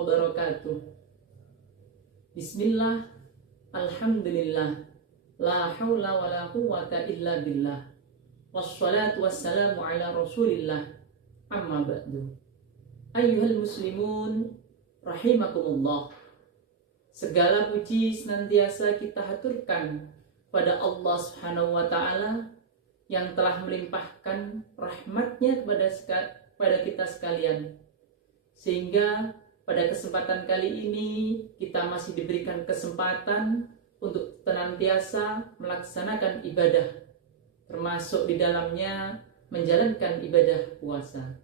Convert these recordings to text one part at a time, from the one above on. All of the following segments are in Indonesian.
wabarakatuh. Bismillah, alhamdulillah, la hawla wa la quwwata illa billah, wassalatu wassalamu ala rasulillah, amma ba'du. Ayyuhal muslimun, rahimakumullah. Segala puji senantiasa kita haturkan pada Allah Subhanahu wa ta'ala yang telah melimpahkan rahmatnya kepada kita sekalian, sehingga pada kesempatan kali ini kita masih diberikan kesempatan untuk senantiasa melaksanakan ibadah, termasuk di dalamnya menjalankan ibadah puasa.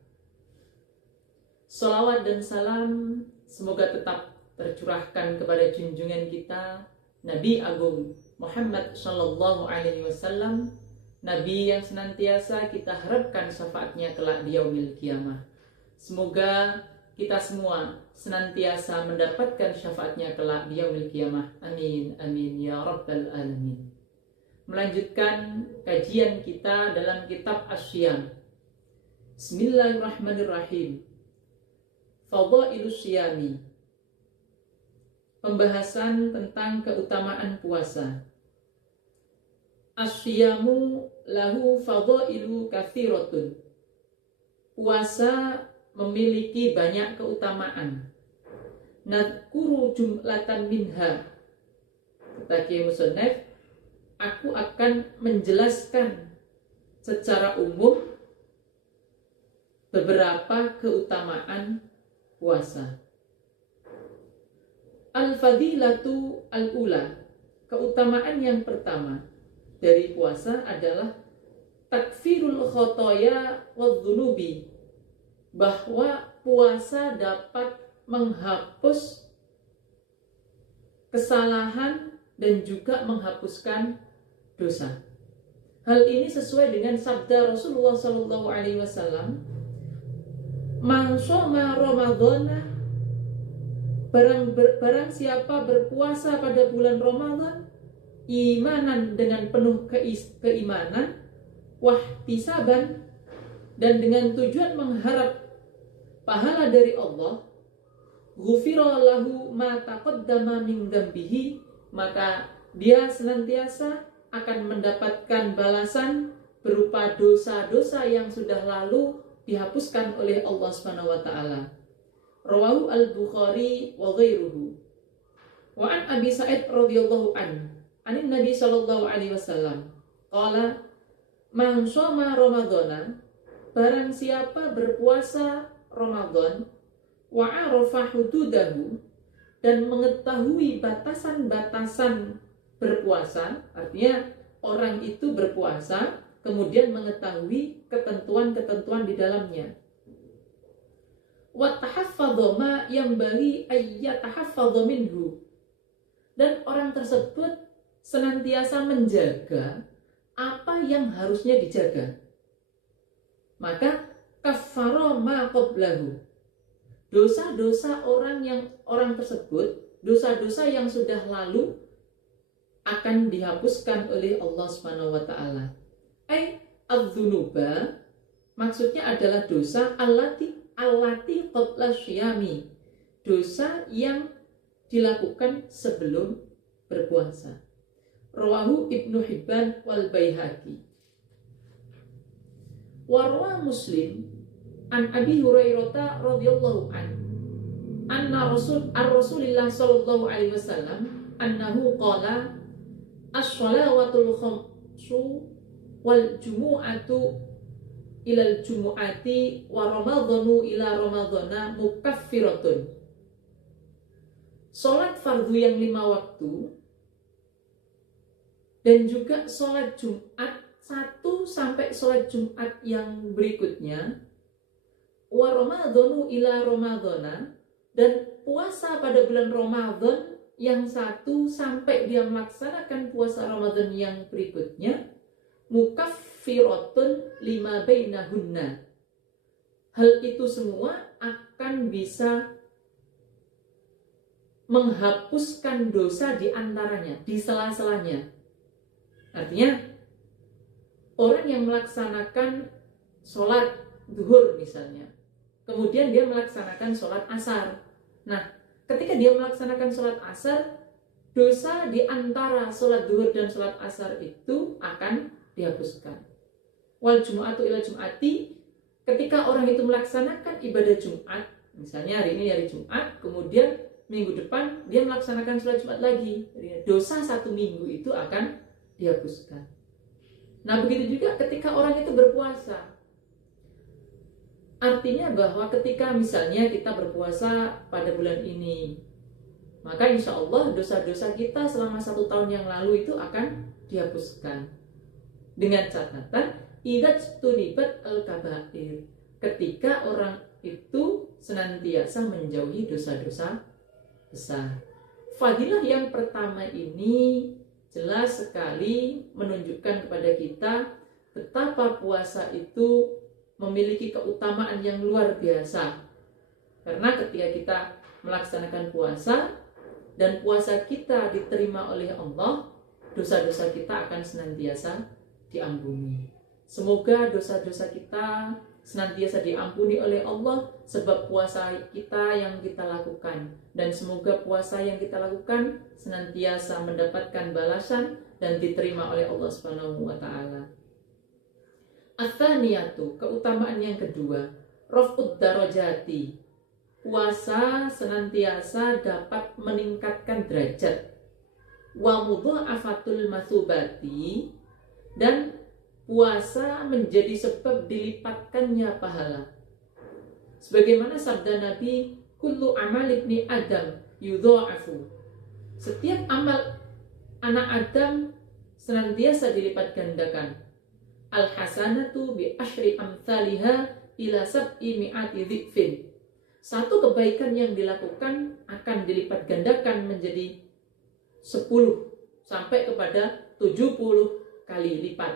Sholawat dan salam semoga tetap tercurahkan kepada junjungan kita Nabi Agung Muhammad Sallallahu Alaihi Wasallam, Nabi yang senantiasa kita harapkan syafaatnya kelak di yaumil qiyamah. Semoga kita semua senantiasa mendapatkan syafaatnya kelak di yaumil qiyamah. Amin, amin, ya rabbal alamin. Melanjutkan kajian kita dalam kitab Asy-Syiyam. Bismillahirrahmanirrahim. Fadhailus Syiyami. Pembahasan tentang keutamaan puasa. Asy-Syiyamu lahu fadhailu katsiratun. Puasa memiliki banyak keutamaan. Nadkuru jumlatan minha. Kata Kiai Musannaf, aku akan menjelaskan secara umum beberapa keutamaan puasa. Al-fadilatu al-ula. Keutamaan yang pertama dari puasa adalah takfirul khotoya wadzunubi, bahwa puasa dapat menghapus kesalahan dan juga menghapuskan dosa. Hal ini sesuai dengan sabda Rasulullah SAW, man shoma Ramadhana, barang siapa berpuasa pada bulan Ramadan imanan dengan penuh keimanan, wahtisaban, dan dengan tujuan mengharap pahala dari Allah, ghufira lahu ma taqaddama min dzambihi, maka dia senantiasa akan mendapatkan balasan berupa dosa-dosa yang sudah lalu dihapuskan oleh Allah Subhanahu wa taala. Rawahu al-Bukhari wa ghairuhu. Wa an Abi Sa'id radhiyallahu anhu anin Nabi sallallahu alaihi wasallam qala man shoma Ramadhana, barang siapa berpuasa Ramadan, wa arafa hududahu, dan mengetahui batasan-batasan berpuasa, artinya orang itu berpuasa kemudian mengetahui ketentuan-ketentuan di dalamnya. Wa tahaffadha ma yanbaghi ay yatahaffadha minhu, dan orang tersebut senantiasa menjaga apa yang harusnya dijaga. Maka kaffara ma qablahu, dosa-dosa orang tersebut, dosa-dosa yang sudah lalu akan dihapuskan oleh Allah Subhanahu wa taala. Ai adzunuba, maksudnya adalah dosa allati qabla syiyami, dosa yang dilakukan sebelum berpuasa. Rawahu Ibnu Hibban wal Baihaqi. Wa rawa Muslim an Abi Hurairah radhiyallahu anhu anna Rasulillah sallallahu alaihi wasallam annahu qala as-shalawatul khamsu wal jumu'atu ilal jumu'ati wa ramadhanu ila ramadhana mukaffiratun. Salat fardu yang 5 waktu dan juga sholat Jumat 1 sampai sholat Jumat yang berikutnya, wa ramadhanu ila ramadhana, dan puasa pada bulan Ramadan yang 1 sampai dia melaksanakan puasa Ramadan yang berikutnya, mukaffiratun lima bainahunna. Hal itu semua akan bisa menghapuskan dosa di antaranya, di sela-selanya. Artinya orang yang melaksanakan sholat duhur misalnya, kemudian dia melaksanakan sholat asar, Nah, ketika dia melaksanakan sholat asar, dosa di antara sholat duhur dan sholat asar itu akan dihapuskan. Wal jum'atu ila jum'ati, ketika orang itu melaksanakan ibadah Jumat, misalnya hari ini hari Jumat, kemudian minggu depan dia melaksanakan sholat Jumat lagi, dosa satu minggu itu akan dihapuskan. Nah, begitu juga ketika orang itu berpuasa. Artinya bahwa ketika misalnya kita berpuasa pada bulan ini, maka insya Allah dosa-dosa kita selama 1 tahun yang lalu itu akan dihapuskan. Dengan catatan, idza tunibat al-kabair, ketika orang itu senantiasa menjauhi dosa-dosa besar. Fadilah yang pertama ini jelas sekali menunjukkan kepada kita betapa puasa itu memiliki keutamaan yang luar biasa. Karena ketika kita melaksanakan puasa dan puasa kita diterima oleh Allah, dosa-dosa kita akan senantiasa diampuni. Semoga dosa-dosa kita senantiasa diampuni oleh Allah sebab puasa kita yang kita lakukan, dan semoga puasa yang kita lakukan senantiasa mendapatkan balasan dan diterima oleh Allah Subhanahu wa taala. Ats-tsaniyatu, keutamaan yang kedua, raf'ud darajati. Puasa senantiasa dapat meningkatkan derajat. Wa mudha'afatul matsubati, dan puasa menjadi sebab dilipatkannya pahala. Sebagaimana sabda Nabi, kullu amal ibni Adam yudha'afu. Setiap amal anak Adam senantiasa dilipat gandakan. Al-hasanatu bi asyri amthaliha ila sab'i mi'ati dhifin. Satu kebaikan yang dilakukan akan dilipat gandakan menjadi 10 sampai kepada 70 kali lipat.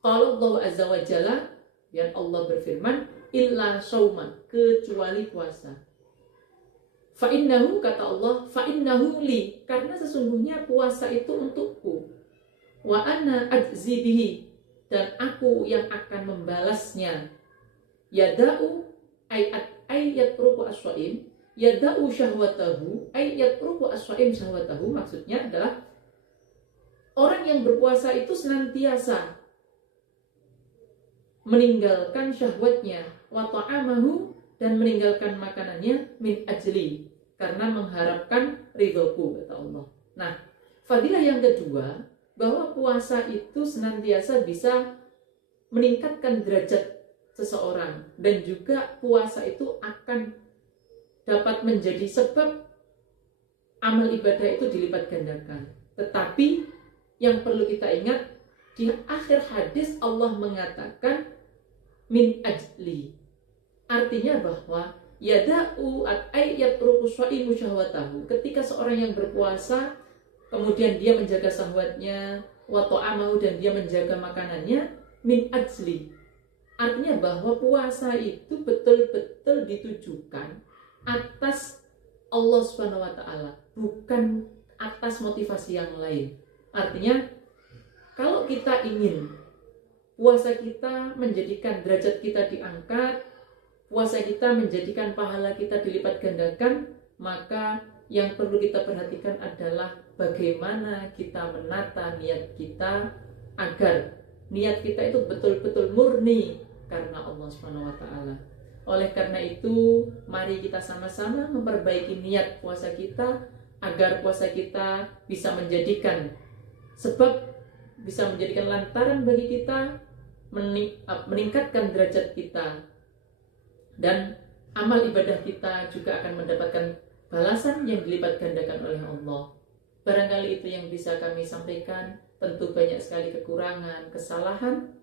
Kalau Allah Azza wa Jalla, dan Allah berfirman, illa shauma, kecuali puasa. Fa'innahu, kata Allah, fa'innahu li, karena sesungguhnya puasa itu untukku. Wa ana ajzi bihi, dan aku yang akan membalasnya. Yada'u ayat ruku as-shaim, yada'u syahwatahu, ayat ruku as-shaim syahwatahu, maksudnya adalah orang yang berpuasa itu senantiasa meninggalkan syahwatnya, wa ta'amahu, dan meninggalkan makanannya, min ajli, karena mengharapkan ridhoku, kata Allah. Nah, fadilah yang kedua, bahwa puasa itu senantiasa bisa meningkatkan derajat seseorang, dan juga puasa itu akan dapat menjadi sebab amal ibadah itu dilipat gandakan. Tetapi yang perlu kita ingat, di akhir hadis Allah mengatakan min ajli, artinya bahwa yada'u at-ayyat rukuswa'imu syahwatahu, ketika seorang yang berpuasa kemudian dia menjaga syahwatnya, wa ta'amahu, dan dia menjaga makanannya, min ajli, artinya bahwa puasa itu betul-betul ditujukan atas Allah Subhanahu wa taala, bukan atas motivasi yang lain. Artinya kalau kita ingin puasa kita menjadikan derajat kita diangkat, puasa kita menjadikan pahala kita dilipat gandakan, maka yang perlu kita perhatikan adalah bagaimana kita menata niat kita agar niat kita itu betul-betul murni karena Allah Subhanahu wa taala. Oleh karena itu, mari kita sama-sama memperbaiki niat puasa kita agar puasa kita bisa menjadikan lantaran bagi kita meningkatkan derajat kita, dan amal ibadah kita juga akan mendapatkan balasan yang dilipat gandakan oleh Allah. Barangkali itu yang bisa kami sampaikan. Tentu banyak sekali kekurangan, kesalahan.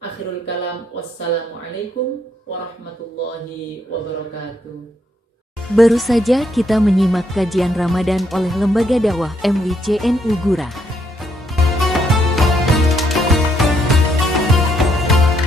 Akhirul kalam, wassalamualaikum warahmatullahi wabarakatuh. Baru saja kita menyimak kajian Ramadan oleh Lembaga Dakwah MWCNU Gura.